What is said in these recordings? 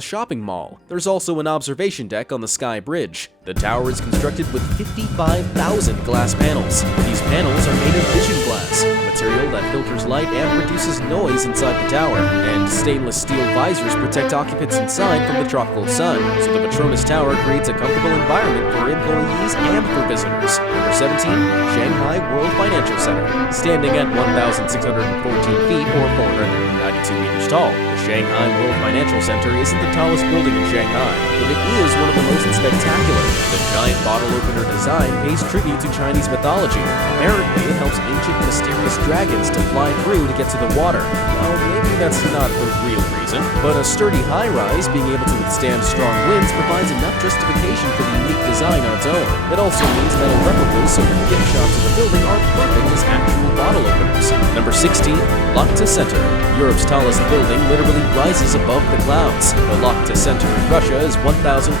shopping mall. There's also an observation deck on the Sky Bridge. The tower is constructed with 55,000 glass panels. These panels are made of vision glass, a material that filters light and reduces noise inside the tower, and stainless steel visors protect occupants inside from the tropical sun, so the Petronas Tower creates a comfortable environment for employees and for visitors. Number 17, Shanghai World Financial Center. Standing at 1,614 feet or 492 meters tall, the Shanghai World Financial Center isn't the tallest building in Shanghai, but it is one of the most spectacular. The giant bottle opener design pays tribute to Chinese mythology. Apparently, it helps ancient mysterious dragons to fly through to get to the water. Well, maybe that's not the real reason, but a sturdy high-rise being able to withstand strong winds provides enough justification for the unique design on its own. It also means metal replicas so that gift shops in the building are perfect as actual bottle openers. Number 16, Lakta Center. Europe's tallest building literally rises above the clouds. The Lakta Center in Russia is 1,515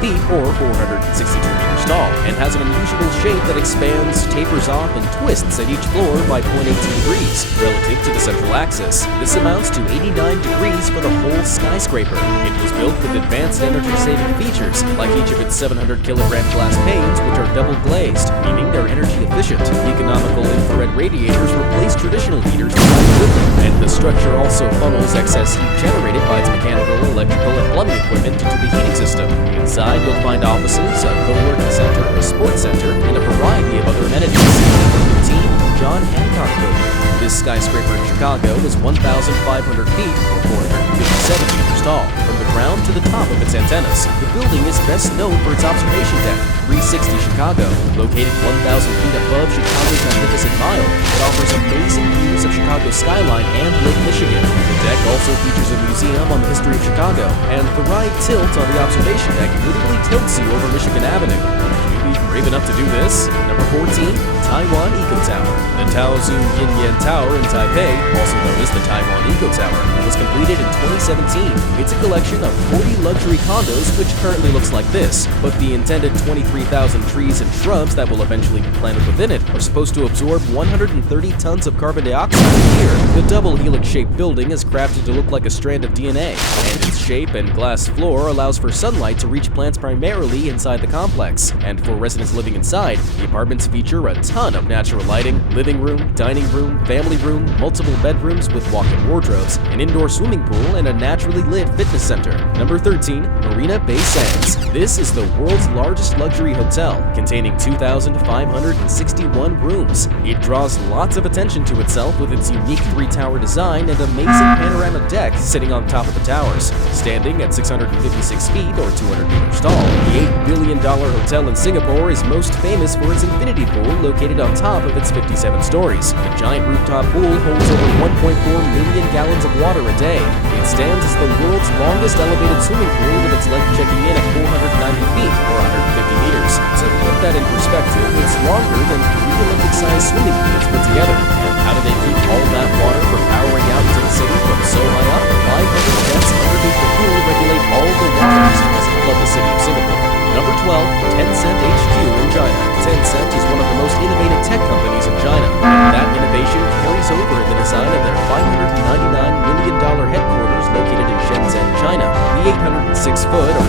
feet or 462 meters tall, and has an unusual shape that expands, tapers off, and twists at each floor by 0.82 degrees relative to the central axis. This amounts to 89 degrees for the whole skyscraper. It was built with advanced energy-saving features, like each of its 700-kilogram glass panes, which are double-glazed, meaning they're energy efficient. Economical infrared radiators replace traditional heaters inside the building, and the structure also funnels excess heat generated by its mechanical, electrical, and plumbing equipment into the heating system. Inside, you'll find offices, a co-working center, a sports center, and a variety of other amenities. Number 15, John Hancock Building. This skyscraper in Chicago is 1,500 feet or 457 meters tall, from the ground to the top of its antennas. The building is best known for its observation deck, 360 Chicago. Located 1,000 feet above Chicago's Magnificent Mile, it offers amazing views of Chicago's skyline and Lake Michigan. The deck also features a museum on the history of Chicago, and the ride tilt on the observation deck literally tilts you over Michigan Avenue. Would you be brave enough to do this? Number 14, Taiwan Eco Tower. The Taozu Yinyan Tower in Taipei, also known as the Taiwan Eco Tower, was completed in 2017. It's a collection of 40 luxury condos, which currently looks like this, but the intended 23,000 trees and shrubs that will eventually be planted within it are supposed to absorb 130 tons of carbon dioxide a year. The double helix-shaped building is crafted to look like a strand of DNA, and its shape and glass floor allows for sunlight to reach plants primarily inside the complex. And for residents living inside, the apartments feature a ton of natural lighting, living room, dining room, family room, multiple bedrooms with walk-in wardrobes, an indoor swimming pool, and a naturally lit fitness center. Number 13, Marina Bay Sands. This is the world's largest luxury hotel, containing 2,561 rooms. It draws lots of attention to itself with its unique three-tower design and amazing panoramic deck sitting on top of the towers. Standing at 656 feet or 200 meters tall, the $8 billion hotel in Singapore is most famous for its infinity pool located on top of its 57 stories. The giant rooftop pool holds over 1.4 million gallons of water a day. It stands as the world's longest elevated swimming pool, with its length checking in at 490 feet or 150 meters. To put that in perspective, it's longer than 3 Olympic-sized swimming pools put together. And how do they keep all that water from powering out into the city from so high up? 500 jets underneath the pool regulate all the water so it doesn't flood the city of Singapore. Number 12, Tencent HQ in China. Tencent is one of the most innovative tech companies in China, and that innovation carries over in the design of their $599 million headquarters located in Shenzhen, China. The 806-foot or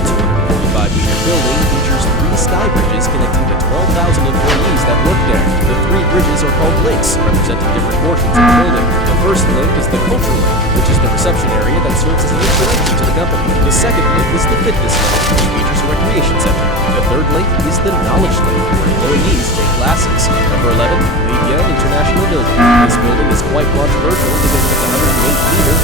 245-meter building features 3 sky bridges connecting the 12,000 employees that work there. The 3 bridges are called links, representing different portions of the building. The first link is the cultural link, which is the reception area that serves as an introduction to the company. The second link is the fitness link, which features a recreation center. The third link is the knowledge link, where employees take classes. Number 11, Libya International Building. This building is quite controversial because of its 108-meter,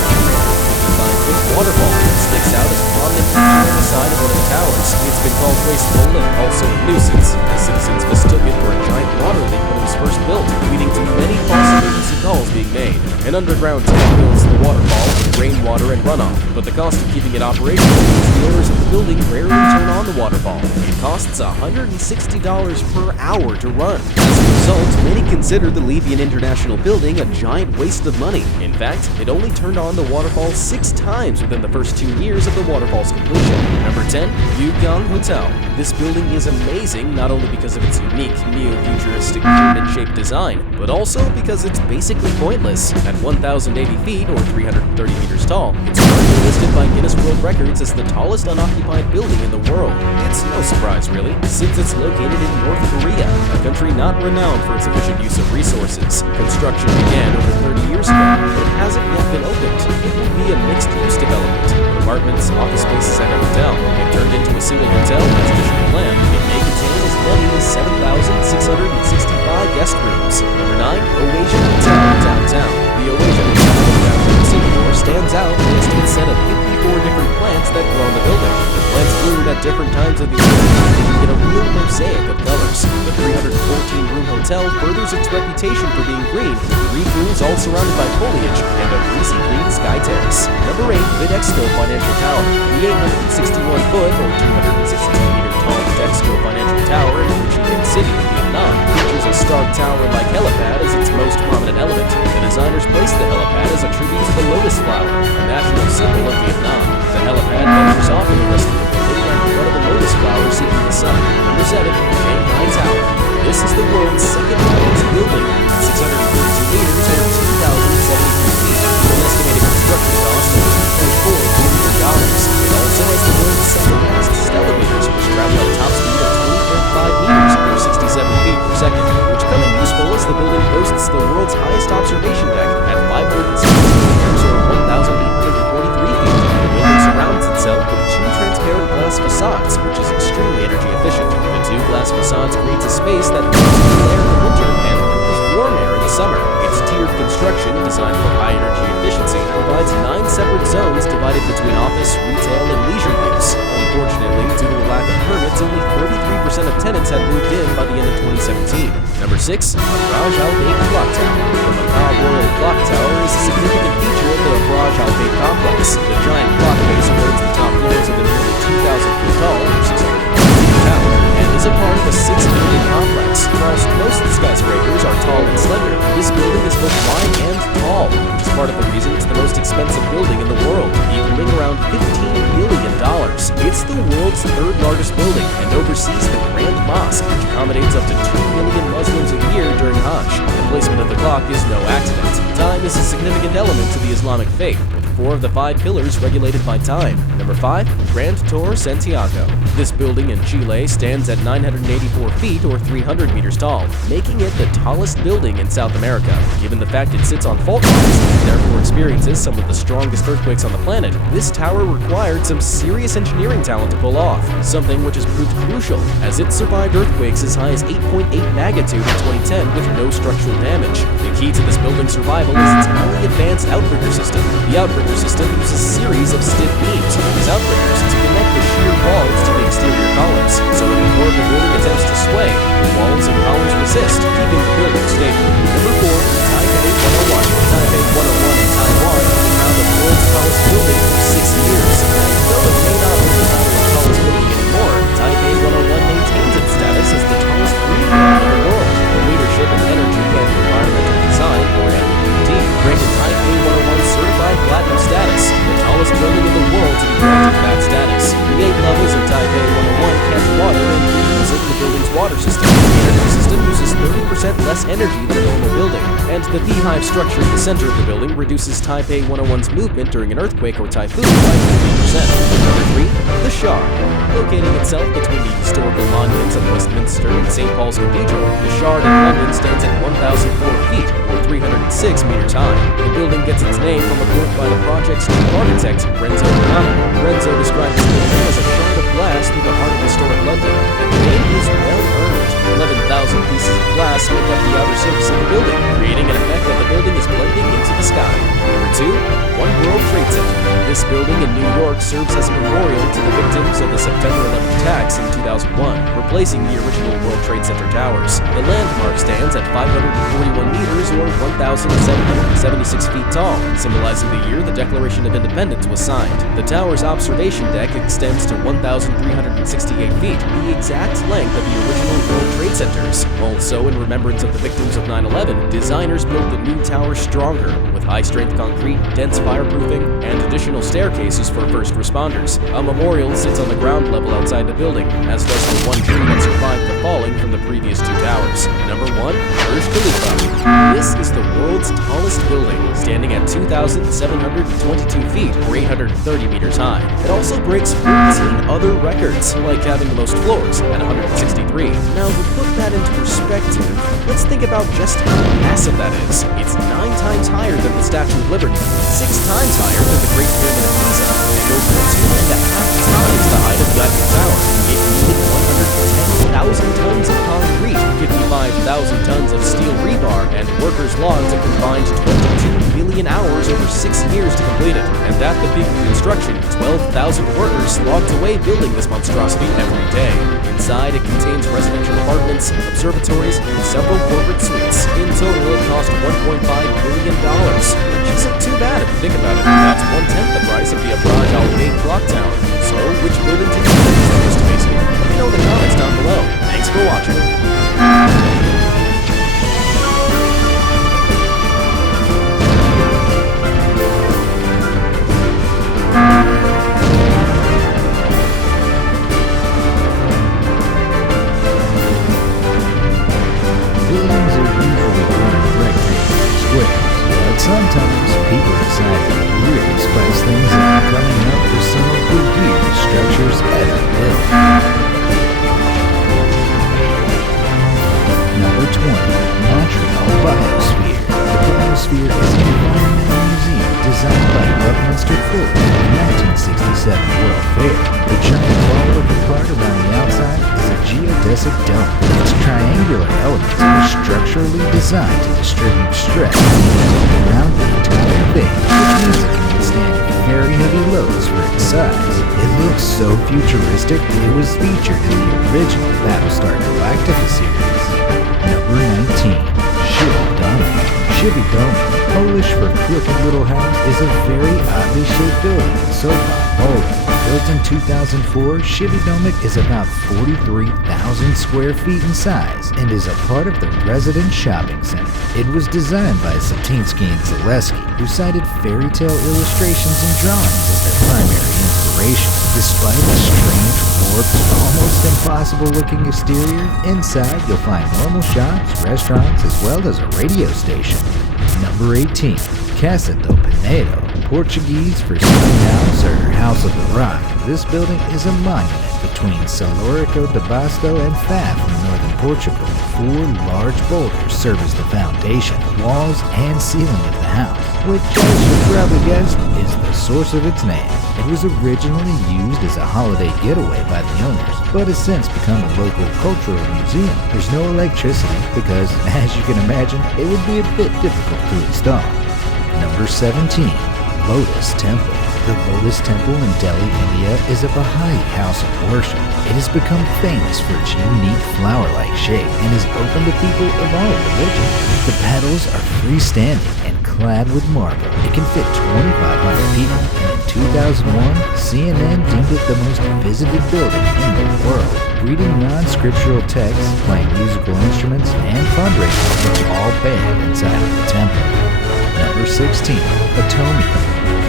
55-foot waterfall that sticks out as a prominent feature on the side of one of the towers. It's been called wasteful and also a nuisance, as citizens mistook it for a giant water leak when it was first built, leading to many false emergency calls being made. An underground tank fills the waterfall with rainwater and runoff, but the cost of keeping it operational means the owners of the building rarely turn on the waterfall. It costs $160 per hour to run. As a result, many consider the Libyan International Building a giant waste of money. In fact, it only turned on the waterfall 6 times within the first 2 years of the waterfall's completion. Number 10. Yugyang Hotel. This building is amazing not only because of its unique neo-futuristic pyramid-shaped design, but also because it's basically pointless. At 1,080 feet or 330 meters tall, it's currently listed by Guinness World Records as the tallest unoccupied building in the world. It's no surprise really, since it's located in North Korea, a country not renowned for its efficient use of resources. Construction began over 30 years ago, but it hasn't yet been opened. It will be a mixed-use development, with apartments, office spaces, and a hotel. If turned into a single hotel as initially planned, it may contain as many as 7,665 guest rooms. Number 9. Oasia Hotel downtown. The Oasia Hotel in downtown Singapore stands out thanks to its set of 54 different plants that grow in the building. The plants bloom at different times of the year, making it a real mosaic of colors. The 314-room hotel furthers its reputation for being green, with 3 pools all surrounded by foliage and a breezy green sky terrace. Number 8. Videxco Financial Tower. The 861-foot or 262-meter tall Videxco Financial Tower in Ho Chi Minh City, Vietnam, features a stark tower-like helipad as its most prominent element. The designers placed the helipad as a tribute to the lotus flower, a national symbol of Vietnam. The helipad measures off from the rest of the building like the bud of a lotus flower seeking the sun. Number 7. Shanghai Tower. This is the world's second tallest building, 632 meters or 2,073 feet, with an estimated construction cost of $2.4 billion. It also has the world's second fastest elevators, which travel at a top speed of 20.5 meters or 67 feet per second, which come in useful as the building boasts the world's highest observation deck at 560 meters or 1,843 feet. The building surrounds itself with 2 transparent glass facades, which is extremely energy efficient. The 2 glass facades creates a space that absorbs cool air in the winter and delivers warm air in the summer. Its tiered construction, designed for high energy efficiency, provides 9 separate zones divided between office, retail, and leisure use. Unfortunately, due to a lack of permits, only 33% of tenants had moved in by the end of 2017. Number 6. Raj Al Bayt Clock Tower. The Macau Royal Clock Tower is a significant feature of the Raj Al Bayt complex. The giant clock face owns the top floors of the nearly 2,000-foot tall, or 600-foot tower, and is a part of a 6-building complex. Whilst most skyscrapers are tall and slender, this building is both wide and tall, which is part of the reason it's the most expensive building in the world, equaling around $15 billion. It's the world's 3rd largest building and oversees the Grand Mosque, which accommodates up to 2 million Muslims a year during Hajj. The placement of the clock is no accident. Time is a significant element to the Islamic faith, with 4 of the 5 pillars regulated by time. Number 5. Grand Tour Santiago. This building in Chile stands at 984 feet or 300 meters tall, making it the tallest building in South America. Given the fact it sits on fault lines and therefore experiences some of the strongest earthquakes on the planet, this tower required some serious engineering talent to pull off, something which has proved crucial, as it survived earthquakes as high as 8.8 magnitude in 2010 with no structural damage. The key to this building's survival is its highly advanced outrigger system. The outrigger system uses a series of stiff beams from these outriggers to connect the shear walls to the exterior columns, so that before the building attempts to sway, the walls and columns resist, keeping the building stable. Number 4. Taipei 101. Taipei 101 in Taiwan has been crowned the world's tallest building for 6 years. And though it may not hold the title of tallest building anymore, Taipei 101 maintains its status as the tallest green building in the world. The Leadership in Energy and Environmental Design, or LEED, granted Taipei 101 certified platinum status, the tallest building in the world to be granted that status. The 8 levels of Taipei 101 catch water and reuse it in the building's water system. The energy system uses 30% less energy than a normal building, and the beehive structure in the center of the building reduces Taipei 101's movement during an earthquake or typhoon by 50%. Number 3. The Shard. Locating itself between the historical monuments of Westminster and St. Paul's Cathedral, the Shard in London stands at 1,004 feet, or 306 meters high. The building gets its name from a quote by the project's chief architect, Renzo Piano. Renzo described this building as a shard of glass through the heart of historic London, and the name is well earned. 11,000 pieces of glass make up the outer surface of the building, creating an effect that the building is blending into the sky. Number 2. One World Trade Center. This building in New York serves as a memorial to the victims of the September 11th attacks in 2001, replacing the original World Trade Center towers. The landmark stands at 541 meters or 1,776 feet tall, symbolizing the year the Declaration of Independence was signed. The tower's observation deck extends to 1,368 feet, the exact length of the original World Trade Centers. Also, in remembrance of the victims of 9/11, designers built the new tower stronger, with with high-strength concrete, dense fireproofing, and additional staircases for first responders. A memorial sits on the ground level outside the building, as does the one tree that survived the falling from the previous two towers. Number 1, Burj Khalifa. This is the world's tallest building, standing at 2,722 feet, or 830 meters high. It also breaks 14 other records, like having the most floors at 163. Now, to put that into perspective, let's think about just how massive that is. It's 9 times higher than the Statue of Liberty, 6 times higher than the Great Pyramid of Giza, and over 2.5 times the height of the Eiffel Tower. It needed 110,000 tons of concrete, 55,000 tons of steel rebar, and workers' logs a combined 22 million hours over 6 years to complete it. And at the peak of construction, 12,000 workers logged away building this monstrosity every day. Inside, it contains residential apartments, observatories, and several corporate suites. In total, it cost $1.5 billion, which isn't too bad if you think about it. That's 1/10 the price of the Abraj Al Bayt clock tower. So, which building do you think is the most amazing? Let me know in the comments down below. Thanks for watching. Sometimes people decide to really spice things up, coming up with some of the weirdest structures ever built. Number 20. Montreal Biosphere. The Biosphere is an environmental museum designed by Buckminster Fuller at the 1967 World Fair. The giant ball-looking part around the outside is a geodesic dome. Its triangular elements are structurally designed to distribute stress around the entire thing, which means it can withstand very heavy loads for its size. It looks so futuristic, it was featured in the original Battlestar Galactica series. Number 19. Shivy Domek, Polish for crooked little house, is a very oddly shaped building in Sopot, Poland. Built in 2004, Shivy Domek is about 43,000 square feet in size and is a part of the Residence Shopping Center. It was designed by Satinsky and Zaleski, who cited fairy tale illustrations and drawings as their primary inspiration. Despite a strange, warped, almost impossible-looking exterior, inside you'll find normal shops, restaurants, as well as a radio station. Number 18. Casa do Penedo, Portuguese for Stone House or House of the Rock. This building is a monument between Salórico de Basto and Faf in northern Portugal. 4 large boulders serve as the foundation, walls, and ceiling of the house, which, as you probably guessed, is the source of its name. It was originally used as a holiday getaway by the owners, but has since become a local cultural museum. There's no electricity because, as you can imagine, it would be a bit difficult to install. Number 17. Lotus Temple. The Lotus Temple in Delhi, India is a Baha'i house of worship. It has become famous for its unique flower-like shape and is open to people of all religions. The petals are freestanding and clad with marble. It can fit 2,500 people, and in 2001, CNN deemed it the most visited building in the world. Reading non-scriptural texts, playing musical instruments, and fundraising are all banned inside of the temple. Number 16. Atomium.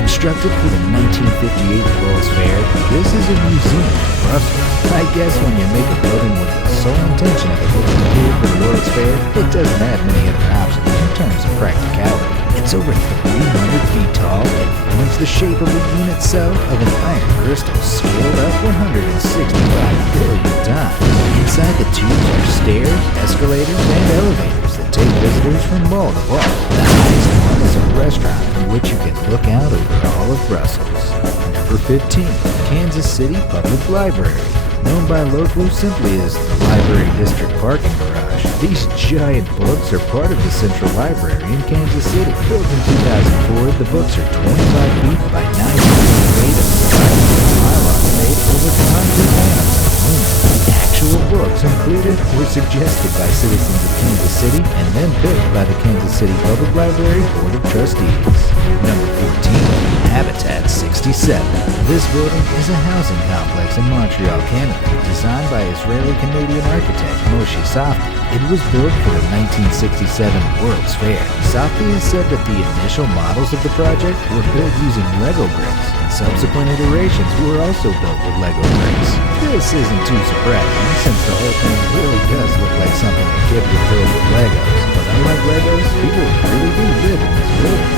Constructed for the 1958 World's Fair, this is a museum in Brussels. I guess when you make a building with the sole intention of it looking cool for the World's Fair, it doesn't have many other options in terms of practicality. It's over 300 feet tall and forms the shape of a unit cell of an iron crystal scaled up 165 billion times. Inside the tubes are stairs, escalators, and elevators that take visitors from wall to wall. The highest one is a restaurant from which you can look out over all of Brussels. Number 15. Kansas City Public Library. Known by locals simply as the Library District Parking Garage, these giant books are part of the Central Library in Kansas City. Built in 2004, the books are 25 feet by 9 feet weight of pylon made over concrete panels and aluminum. Actual books include created or suggested by citizens of Kansas City and then built by the Kansas City Public Library Board of Trustees. Number 14. Habitat 67. This building is a housing complex in Montreal, Canada, designed by Israeli-Canadian architect Moshe Safdie. It was built for the 1967 World's Fair. Safdie has said that the initial models of the project were built using Lego bricks, and subsequent iterations were also built with Lego bricks. This isn't too surprising, since the whole thing really does look like something a kid would build with Legos. But unlike Legos, people really do live in this building.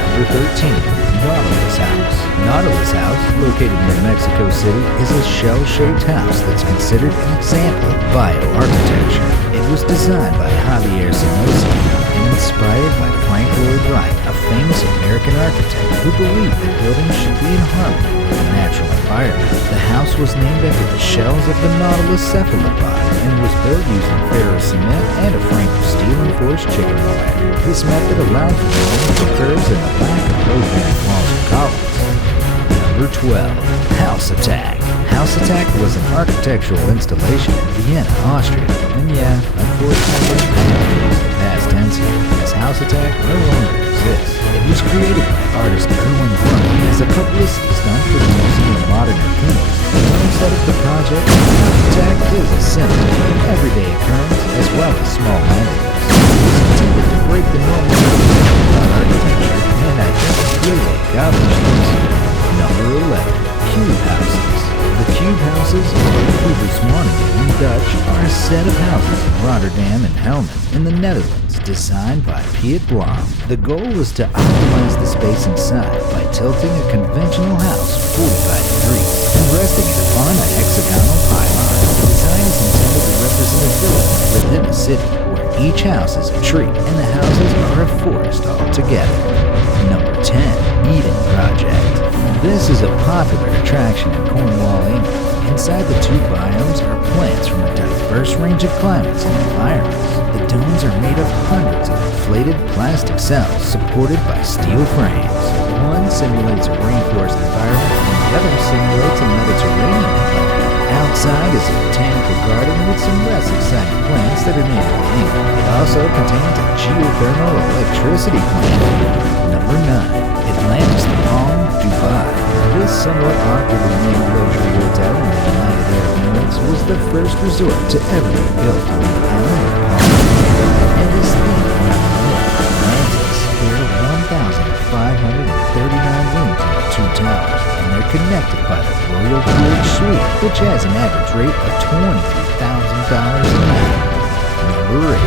Number 13. Nautilus House. Nautilus House, located near Mexico City, is a shell-shaped house that's considered an example of bioarchitecture. It was designed by Javier Sonosi and inspired by Frank Lloyd Wright, a famous American architect who believed that buildings should be in harmony with the natural environment. The house was named after the shells of the Nautilus cephalopod and was built using ferrous cement and a frame of steel-enforced chicken wire. This method allowed for the normal curves and the lack of load-bearing walls or columns. Number 12. House Attack. House Attack was an architectural installation in Vienna, Austria. And yeah, unfortunately, I have to use the past tense here, as House Attack no longer exists. It was created by artist Erwin Brunn as a publicity stunt for the Museum of Modern Mechanics. The concept of the project, House Attack is a simple, everyday occurrence as well as small landings. It was intended to break the normal about architecture, and I think it really accomplished this. Number 11. Cube Houses. The cube houses, or Kubuswoningen in Dutch, are a set of houses in Rotterdam and Helmond in the Netherlands, designed by Piet Blom. The goal was to optimize the space inside by tilting a conventional house 45 degrees and resting it upon a hexagonal pylon. The design is intended to represent a village within a city, where each house is a tree and the houses are a forest altogether. Number 10. Eden Project. This is a popular attraction in Cornwall, England. Inside the two biomes are plants from a diverse range of climates and environments. The domes are made of hundreds of inflated plastic cells supported by steel frames. One simulates a rainforest environment and the other simulates a Mediterranean environment. Outside is a botanical garden with some less exciting plants that are native to England. It also contains a geothermal electricity plant. Number 9. Atlantis the Palm, Dubai. This somewhat awkwardly named luxury hotel in the United Arab Emirates was the first resort to ever be built on the island of Palm. And is themed around the myth of Atlantis. There are 1,539 rooms in the two towers, and they're connected by the Royal Gorge Suite, which has an average rate of $23,000 a night. Number 8.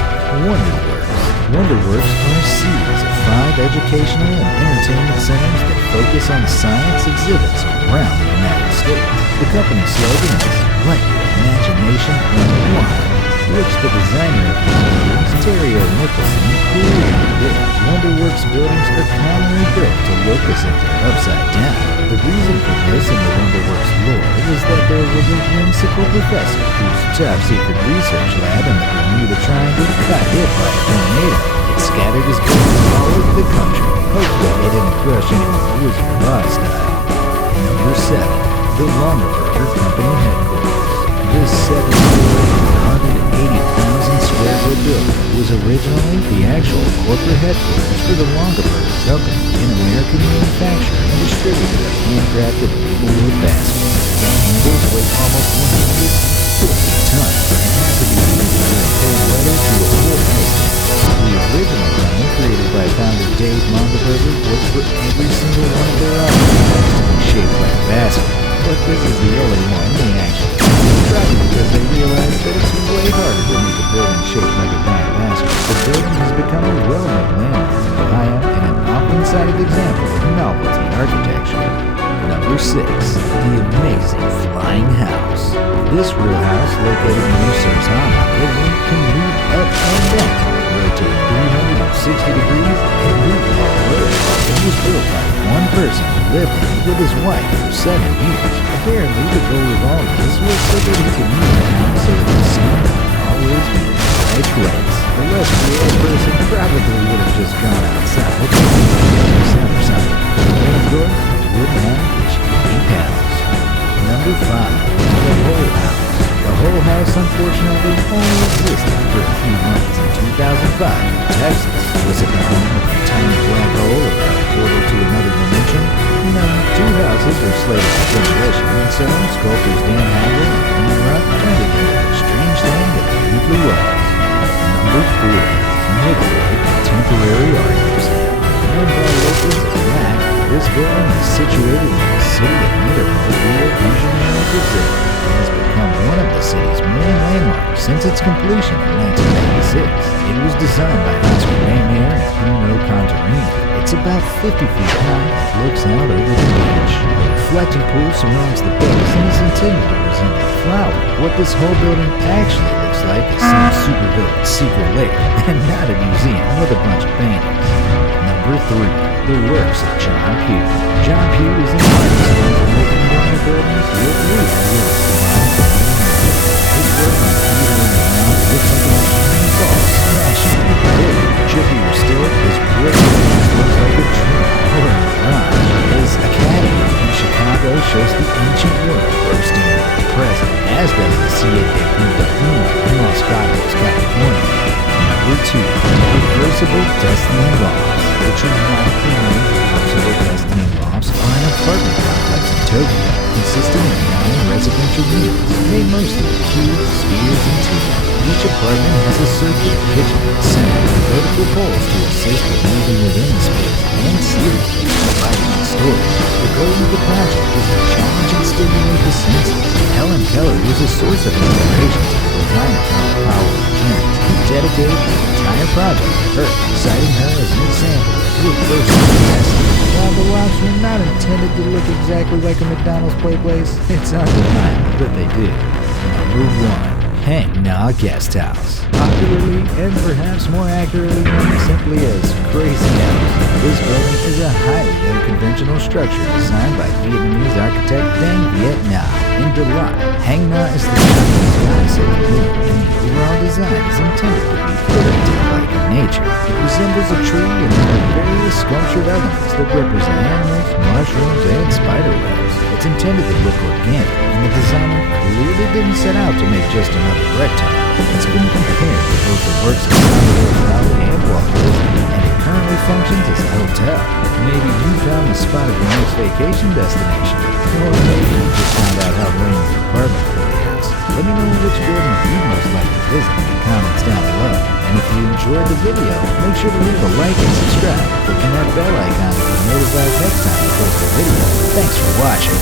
Wonderworks. Wonderworks are a series of 5 educational and entertainment centers that focus on science exhibits around the United States. The company's slogan is "Let your imagination run wild," which the designer of these buildings, Terry O. Nicholson, created. Wonderworks buildings are commonly built to look as if they're upside down. The reason for this in the Wonderworks lore is that there was a whimsical professor whose top-secret research lab in the Bermuda Triangle got hit by a tornado. It scattered his buildings all over the country. Hopefully they didn't crush anyone's Wizard of Oz style. Number 7. The Longaberger Company Headquarters. This 7-story, 180,000 square foot building was originally the actual corporate headquarters for the Longaberger Company, an American manufacturer and distributor of handcrafted maplewood baskets. The handles weigh almost 150 tons and have to be used during cold weather to avoid ice damage. The original plan created by founder Dave Longaberger was for every single one of their offices to be shaped like a basket, but this is the only one they actually used, probably because they realized that it's way harder to make a building shaped like a giant basket. The building has become a well-known landmark in Ohio and an often-cited example of novelty architecture. Number 6. The Amazing Flying House. This real house, located near Sarsana, Italy, can move up and down, rotate 360 degrees, and move all over. It was built by one person who lived in it with his wife for 7 years. Apparently, the goal of all this was so that he could move around so that the sun would always be in the right place. The less creative person probably would have just gone outside with the sun or something. And of course, wouldn't have the cheap panels. Number 5. The Whole House. The Whole House lighthouse unfortunately only existed for a few months in 2005. Texas was at the home of a tiny black hole about a portal to another dimension. Two houses were slated for demolition, and so sculptors Dan Howell and Dean Rutt turned it into the strange thing that it briefly was. Number 4. Neighborhood Temporary Art Museum. Known by locals as RAC, this building is situated in the city of Neighborhood, Rio de Janeiro, Brazil, and has become one of the city's main landmarks since its completion in 1996. It was designed by Oscar Mayer and Bruno Contarino. It's about 50 feet high and looks out over the beach. The reflecting pool surrounds the base and is intended to resemble a flower. What this whole building actually looks like is some supervillain's secret lair, and not a museum with a bunch of paintings. Number 3. The works of John Pugh. John Pugh is an artist known for making modern buildings look real with divine feminine. His work on theater and around looks like a tiny ball smashing into the building. Chippier still, his wood looks like a tree or a mirage. His academy in Chicago shows the ancient world bursting into the present, as does the Siete Punta Una in Los Gatos, California. Number 2. Reversible Destiny Lofts. The true non-premium reversible Destiny Lofts are an apartment complex in Tokyo, consisting of 9 residential units, made mostly of cubes, spheres, and tubes. Each apartment has a circular kitchen in the center with vertical poles to assist with moving within the space, and ceiling plates providing the storage. The goal of the project is to challenge and stimulate the senses. Helen Keller was a source of inspiration to the designer of the power of mechanics, who dedicated the entire project to her, citing her as an example of her first success. While the lofts were not intended to look exactly like a McDonald's play place, it's undeniable that they did. Number 1. Hang Na Guest House. Popularly, and perhaps more accurately known simply as Crazy House, this building is a highly unconventional structure designed by Vietnamese architect Dang Viet Na. In Deloitte, Hang Na is the Japanese goddess of the moon, and the overall design is intended to be fairy tale-like in nature. It resembles a tree and has various sculptured elements that represent animals, mushrooms, and spider webs. It's intended to look organic, and the designer clearly didn't set out to make just another rectangle. It's been compared to both the works of Salvador Dali and Walt Disney, and it currently functions as a hotel. Maybe you found the spot of your next vacation destination, or maybe you just found out how lame your apartment really is. Let me know which building you'd most like to visit in the comments down below. And if you enjoyed the video, make sure to leave a like and subscribe. Click on that bell icon to be notified next time we post a video. Thanks for watching.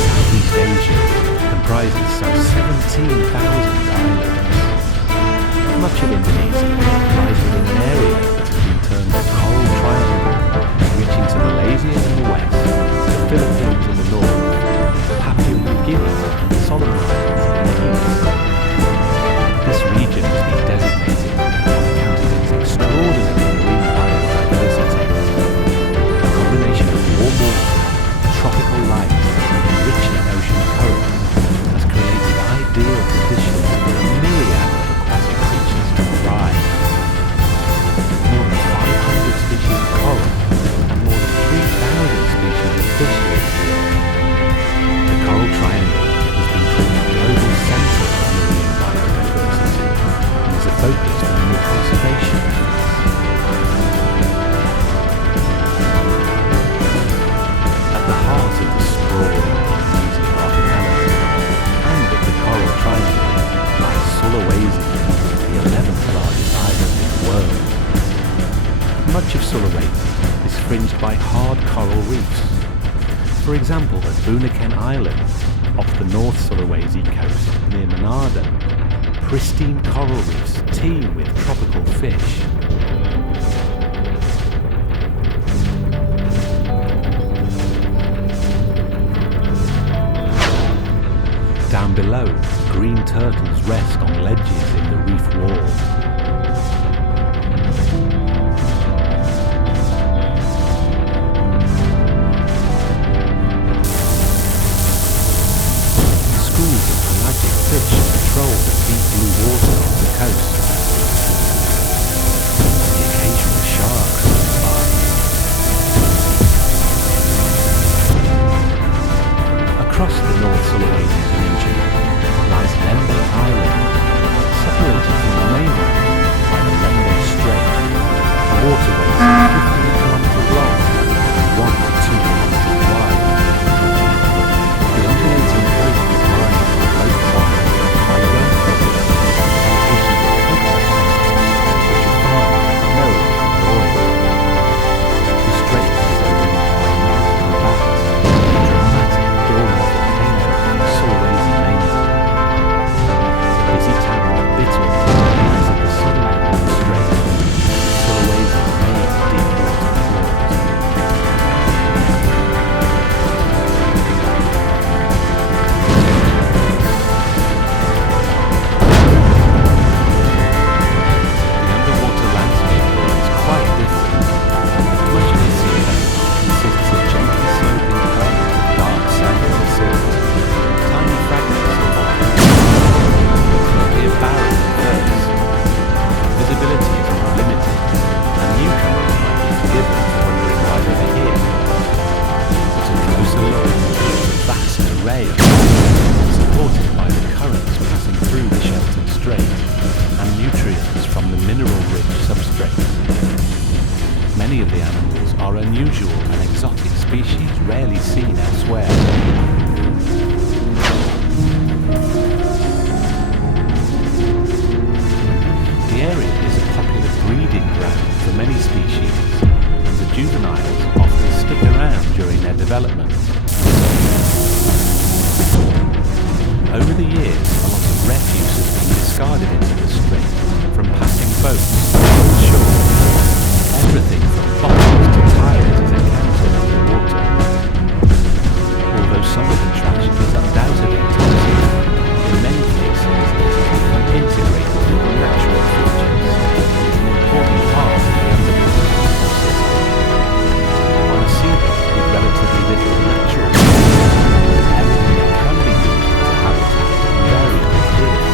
Southeast Asia comprises some 17,000 islands. Much of Indonesia lies within an area that has been termed the Coral Triangle, reaching to Malaysia in the west, the Philippines in the north, Papua New Guinea and the Solomon Islands in the east. This region has been designated on account of its extraordinary marine biodiversity. A combination of warm water, tropical light, enriching ocean currents has created ideal conditions for a myriad of aquatic creatures to thrive. More than 500 species of coral and more than 3,000 species of fish live here. The Coral Triangle has been called the global centre of marine biodiversity and is a focus for many conservation efforts. At the heart of the sprawling Indonesian archipelago and of the Coral Triangle lies Sulawesi, the 11th largest island in the world. Much of Sulawesi is fringed by hard coral reefs. For example, at Bunaken Island, off the North Sulawesi coast near Manado, pristine coral reefs teem with tropical fish. Down below, green turtles rest on ledges in the reef wall. Schools of pelagic fish patrol the deep blue water of the coast. Many of the animals are unusual and exotic species rarely seen elsewhere. The area is a popular breeding ground for many species, and the juveniles often stick around during their development. Over the years, a lot of refuse has been discarded into the stream, from passing boats to shore. Everything from bottles to tyres is encountered underwater. Although some of the trash is undoubtedly toxic, in many cases it has become integrated with the natural features and is an important part of the underwater ecosystem. On a seabed with relatively little natural everything that can be used as a habitat invariably is.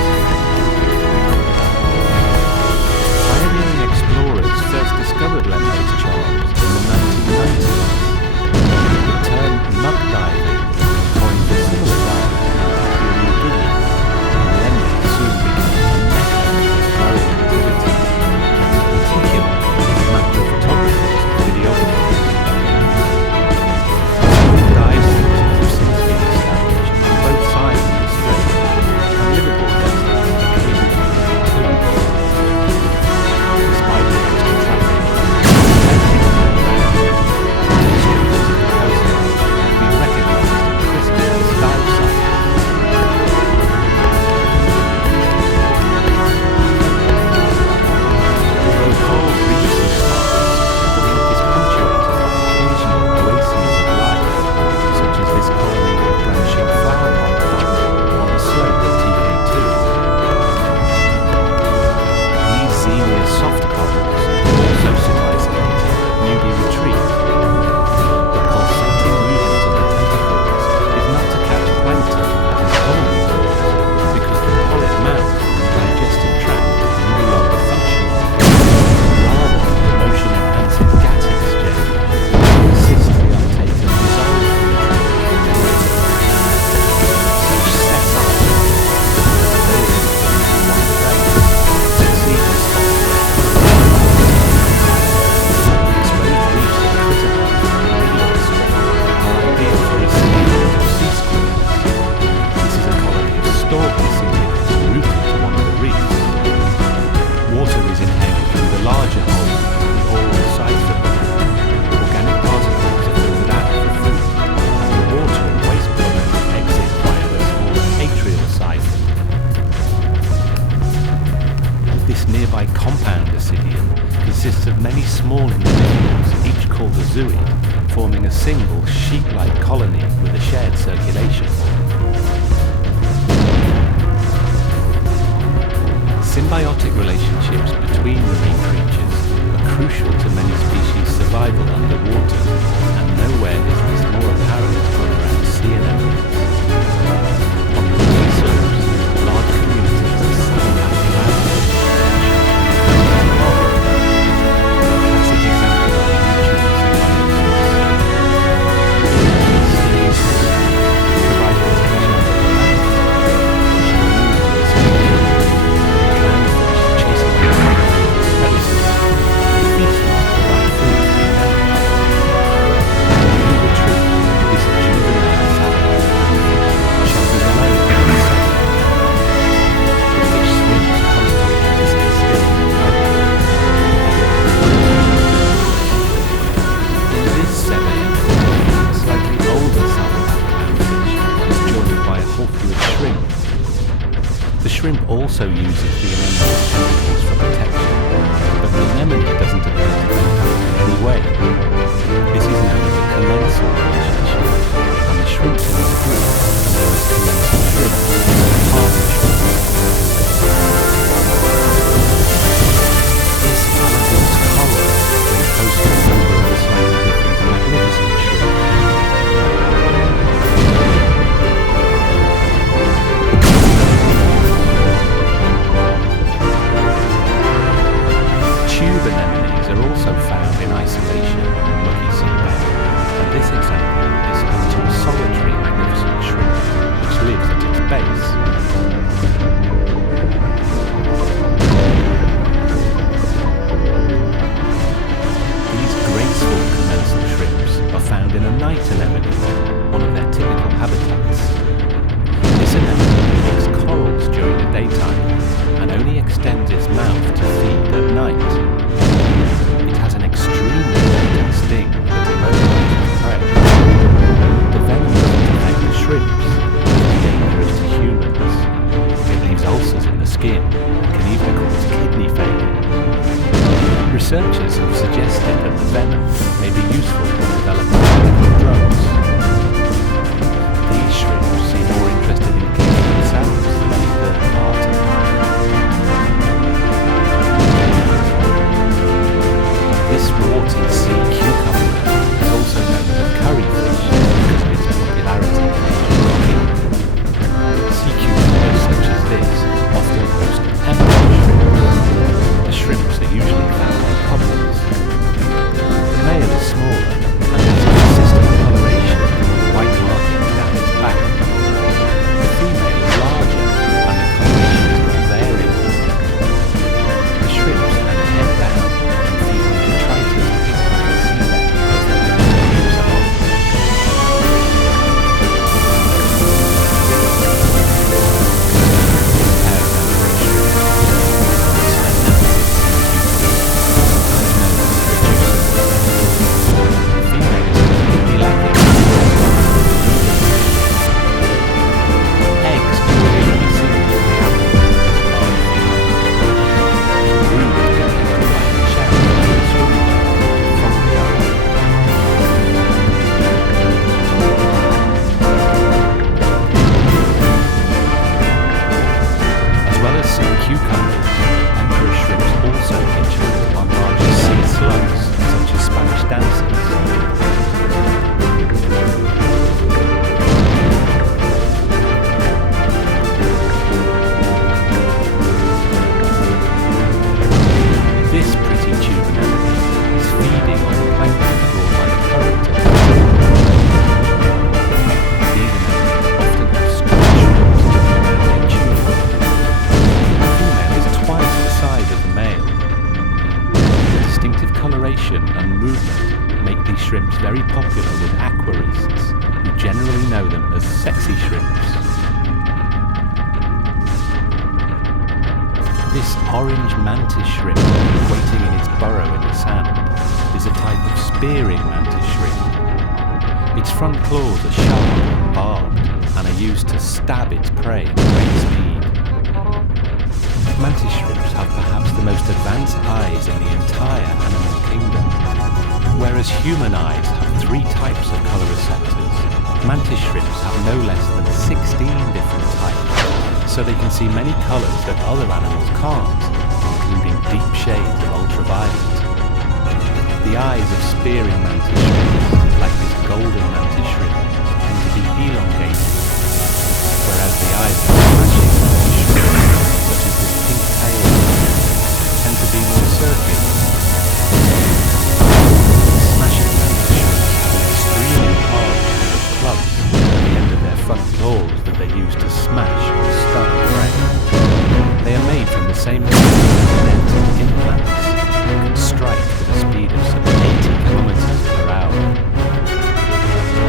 Pioneering explorers first discovered land-based charms in the 1990s. The term mud diving coined for similar diving in New Guinea, and land-based soon became a mecca for exploring activity, in particular macro-photographers and videographers. Dive centres have since been established on both sides of the strait, and liveaboard vessels occasionally too. Despite the extra traffic, everything on the ground, the streets of the coastline have been recognised and christened as dive sites. Although coral reefs are sparse, the lake is punctuated by occasional oases of life, such as this colony of branching flower pot on the slope of TK2. These xenia soft corals also sit isolated, newly retrieved. The pulsating movement of the tentacles is not to catch plankton as colony doors, because the polyp mouth and digestive tract are no longer functional. Rather, the motion-enhancing gas exchange assists the uptake of dissolved fluid. Such sessile buildings in one place succeed in stopping exposed reefs of critical in the middle of the strait are ideal for recipients of sea squirrels. This is a colony of stork recipients rooted to one of the reefs. Water is inhaled through the larger hole, the oral siphon. Organic particles are filtered out for food, and the water and waste products exit via the smaller atrial siphon. This nearby compound ascidian consists of many small individuals, each called a zooid, forming a single sheet-like colony with a shared circulation. Symbiotic relationships between marine creatures are crucial to many species' survival underwater, and nowhere is this more apparent than around sea anemones. On the sea slopes, large communities of saddleback roundhead classic example of mutual symbiosis. These provide protection for the land, which are used to escape. Clownfish chasing predators, feast provide food for the anemones. In retreat, this juvenile satellite clownfish shelters alone in the setting. The fish swims constantly to stay still in the current. In this setting, a slightly older saddleback clownfish is joined by a hawkwood shrimp. The shrimp also uses the anemone's tentacles for protection, but the anemone doesn't appear to benefit in any way. This is known as a commensal relationship, and the shrimps in this group are known as commensal shrimps, or partnership. This elegant coral may host a number of the slightly different and magnificent shrimps. Tube anemones are also found in isolation on the mucky seabed, and this example is home to a solitary magnificent shrimp which lives daytime and only extends its mouth to feed at night. It has an extremely potent sting that immobilizes prey. The venom doesn't affect the shrimps, but is dangerous to humans. It leaves ulcers in the skin and can even cause kidney failure. Researchers have suggested that the venom may be useful in developing medical drugs. These shrimps seem more interested in killing themselves than any third party. This warty sea cucumber is also known as a curry fish because of its popularity in Asian cooking. Sea cucumbers such as this often host emerald shrimps. The shrimps are usually found in couples. The male is smaller and has a consistent coloration with white markings down its back. The female is larger and the coloration is more variable. The shrimps hang head down and feed on detritus picked up the seabed as they moves along. This pair of average shrimps and movement make these shrimps very popular with aquarists, who generally know them as sexy shrimps. This orange mantis shrimp, waiting in its burrow in the sand, is a type of spearing mantis shrimp. Its front claws are sharp and barbed, and are used to stab its prey at great speed. Mantis shrimps have perhaps the most advanced eyes in the entire animal kingdom. Whereas human eyes have 3 types of colour receptors, mantis shrimps have no less than 16 different types, so they can see many colours that other animals can't, including deep shades of ultraviolet. The eyes of spearing mantis shrimps, like this golden mantis shrimp, tend to be elongated, whereas the eyes of smashing mantis shrimps, such as this pink tail, tend to be more circular. Smashing mantis shrimps have an extremely hard pair of clubs at the end of their front claws that they use to smash or stun prey. They are made from the same material as dental implants and can strike with a speed of some 80 kilometers per hour.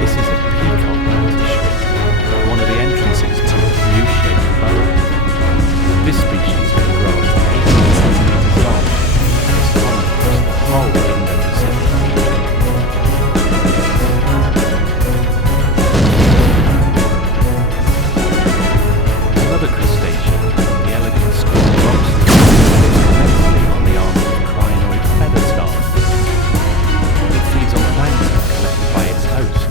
This is a peacock mantis shrimp, one of the entrances to a U-shaped burrow. This species can grow up to 18 centimeters long and is common across the whole Indo-Pacific region. Another crustacean, the elegant squat lobster, lives immensely on the arms of crinoid feather stars. It feeds on plankton collected by its host,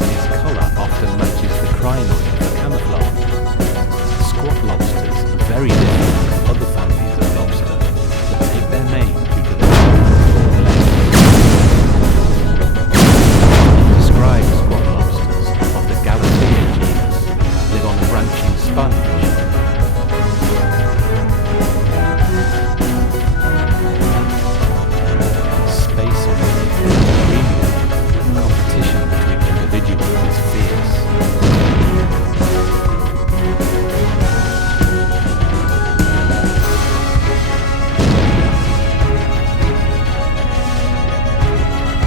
and its colour often matches the crinoid for camouflage. Squat lobsters are very different from other families of lobster that take their name due to their long legs. It describes squat lobsters of the Galathea genus live on a branching sponge. Space on it is extremely, and competition between individuals is fierce.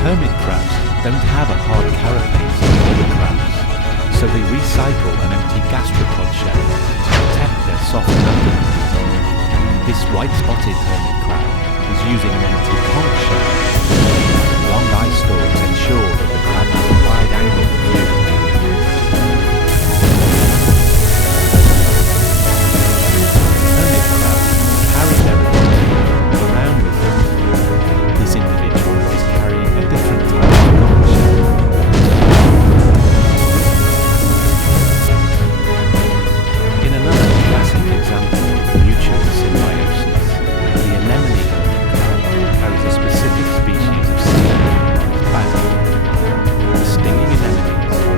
Hermit crabs don't have a hard carapace like other crabs, so they recycle an empty gastropod shell to protect their soft abdomen. white-spotted hermit crab is using an empty conch shell. Long eye stalks ensure that the crab has a wide-angle view. Hermit crab carry their identity around with them. This individual is carrying a different type of conch shell. In another classic example of mutual symbiosis, the anemone hermit crab carries a specific species of seal on its back. The stinging anemones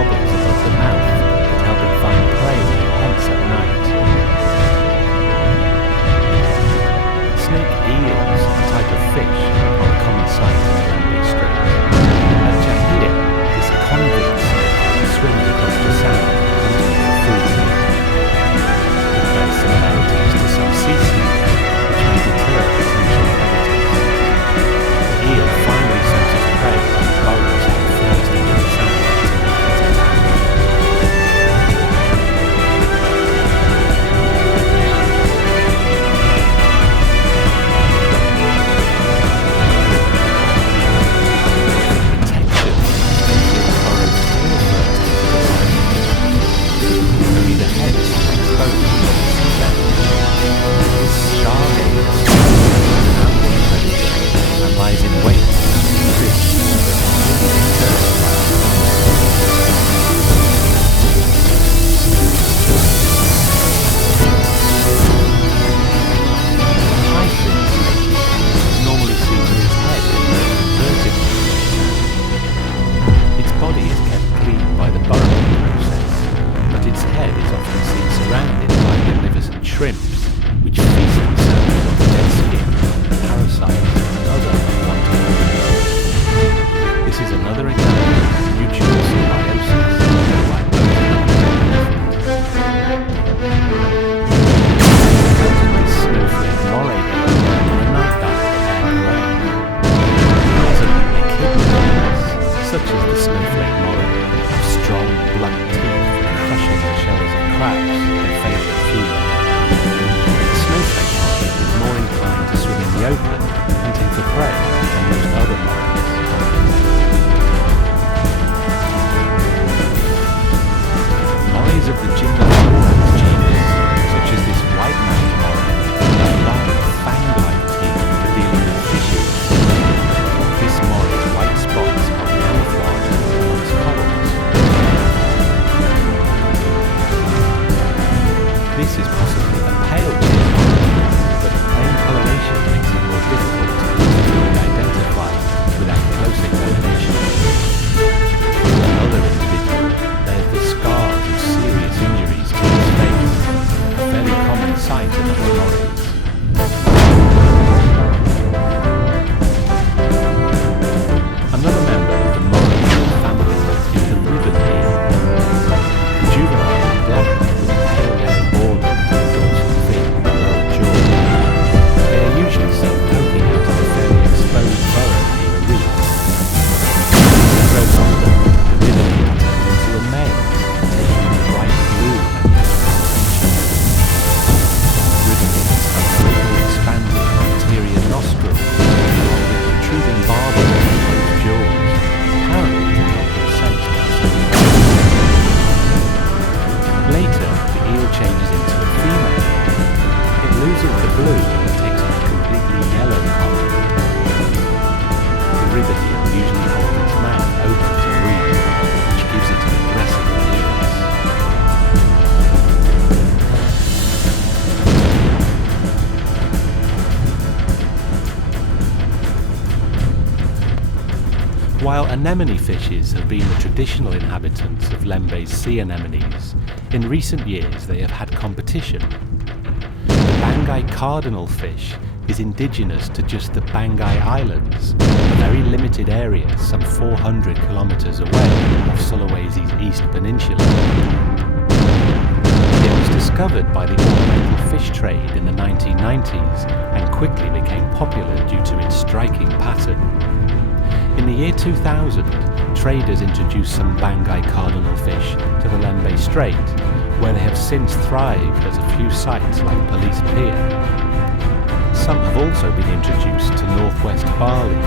barbels above the mouth that help it find prey when it hunts at night. Snake eels, a type of fish, are a common sight in the Lembeh Strait. At Jahia, this convict snake swims across the sand hunting for food. It bears similarities to some sea snakes, which may deter potential predators. The eel finally senses prey and burrows head first into the sand to make its attack. Protection, the eel burrows tail first into the sand. Only the head is exposed to the seabed. This shark eel is an ambush predator and lies in wait to fish that are deterred by our high-fin snake is normally seen with its head emerging vertically from the sand. Its body is kept clean by the burrowing process, but its head is often seen surrounded by magnificent shrimps, which feast themselves on dead skin, parasites, and other unwanted organisms. This is another example of mutual symbiosis, like both this snowflake moray eel on a night dive and rain. Presently they kidnap eels, such as the snowflake moray, have strong, blunt teeth for crushing the shells of crabs, their favourite food. The snowflake moray is more inclined to swim in the open, hunting for prey, than most other morays. Morays of the Gymnothorax genus, such as this white-mouthed moray, have long, fang-like teeth for dealing with fishes. This moray's white spots are camouflaged amongst corals. This is possibly a pale tint, but the plain coloration makes it more difficult to easily identify without close examination. Another individual bears the scars of serious injuries to his face, a fairly common sight among morays. Another member of the moray eel family is the ribbon eel. The juvenile is black with pale yellow borders to the dorsal fin and the lower jaw. They are usually seen poking out of a fairly exposed burrow near a reef. As it grows older, the ribbon eel turns into a male, taking on bright blue and yellow features. Ribbon eels have greatly expanded anterior nostrils, along with protruding barbels on both jaws, apparently to help them sense possible prey. Later, the eel changes into a female. It loses the blue and takes on a completely yellow color. The ribbon eel usually holds its mouth open to breathe, which gives it an aggressive appearance. While anemone fishes have been the traditional inhabitants of Lembeh's sea anemones, in recent years they have had competition. The Banggai cardinal fish is indigenous to just the Banggai Islands, a very limited area some 400 kilometres away off Sulawesi's East Peninsula. It was discovered by the ornamental fish trade in the 1990s and quickly became popular due to its striking pattern. In the year 2000, traders introduced some Banggai cardinal fish to the Lembeh Strait, where they have since thrived at a few sites like Police Pier. Some have also been introduced to northwest Bali.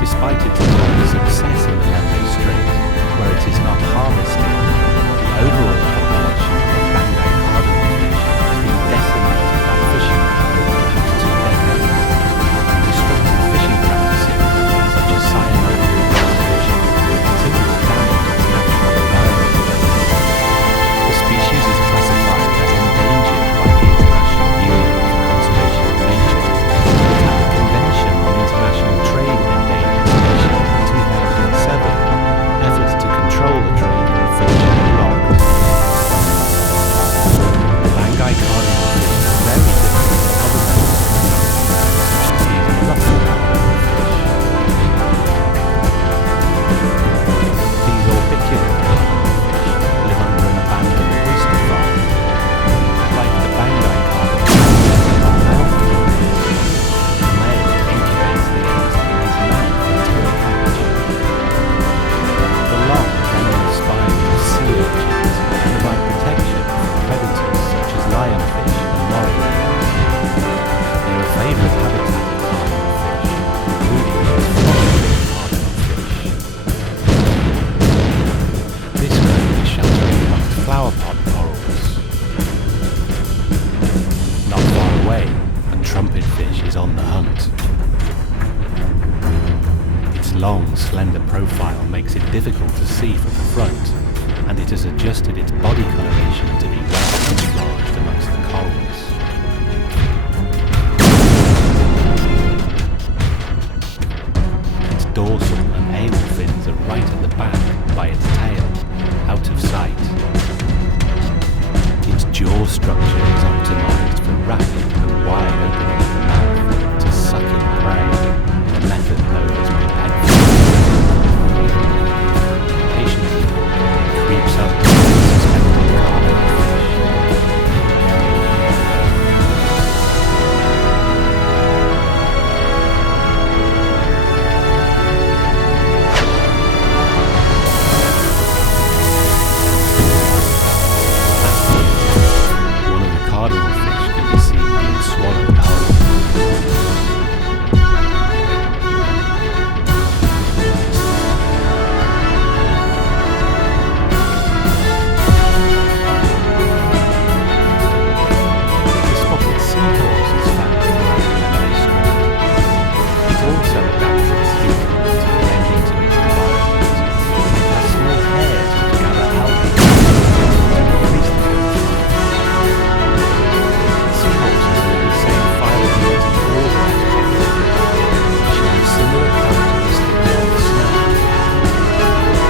Despite its apparent success in the Lembeh Strait, where it is not harvested, the overall population of Banggai cardinal fish has been decimated by fishing over the past 2 decades. Destructive fishing practices, such as cyanide fishing, continue to damage its natural environment. The species is classified as endangered by the International Union for Conservation of Nature, but at the Convention on International Trade in Endangered Species in 2007, profile makes it difficult to see from the front, and it has adjusted its body coloration to be well camouflaged amongst the corals. Its dorsal and anal fins are right at the back by its tail, out of sight. Its jaw structure is optimized for rapid and wide opening of the mouth to suck in prey, a method known as propensity. Patiently, it creeps up to the suspected cargo fish. One of the cardinal fish can be seen being swallowed whole. The spotted seahorse is found throughout the memory strip. It also adapts its feet to blend into its environment. It has small hairs which gather algae to increase the seahorses are in the same phylogenetic order as jellyfish, showing similar characteristics on the snout.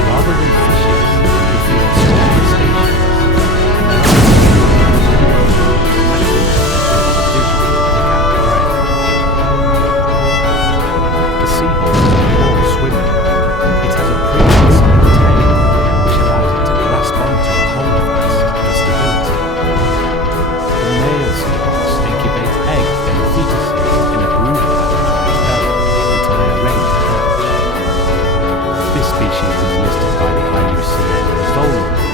Rather than fishes, they feed on small crustaceans, and there the seahorse is a poor swimmer. It has a prehensile tail, which allows it to grasp onto and hold fast for stability. The male seahorse incubates eggs and fetuses in a brood pouch on its belly until they are ready to hatch. This species is listed by the IUCN as vulnerable,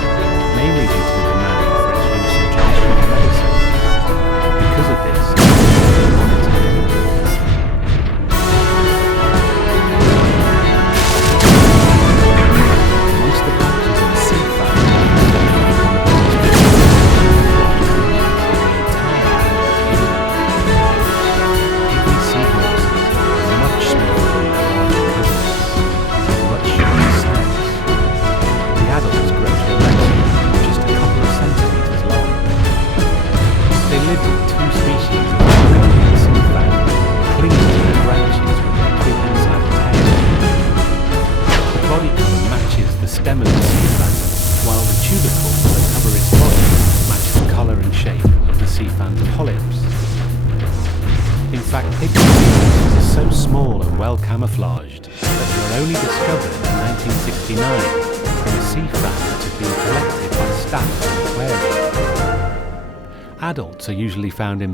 mainly due to the demand for its use in traditional medicine. Because of this, it is monitored. Amongst the patches of sea fan, Igni seahorses are much smaller than their larger cousins, with much shorter snouts. The adults grow to a maximum of just a couple of centimeters long. They live in two species of European sea fan, clinging to their branches with their prehensile tail. The body colour matches the stem of the sea fan, while the tubercles that cover its body match the colour and shape of the sea fan's polyps. In fact, Igni seahorses are so small and well camouflaged that they were only discovered in 1969 from a sea fan that had been collected by staff at an aquarium. Adults are usually found in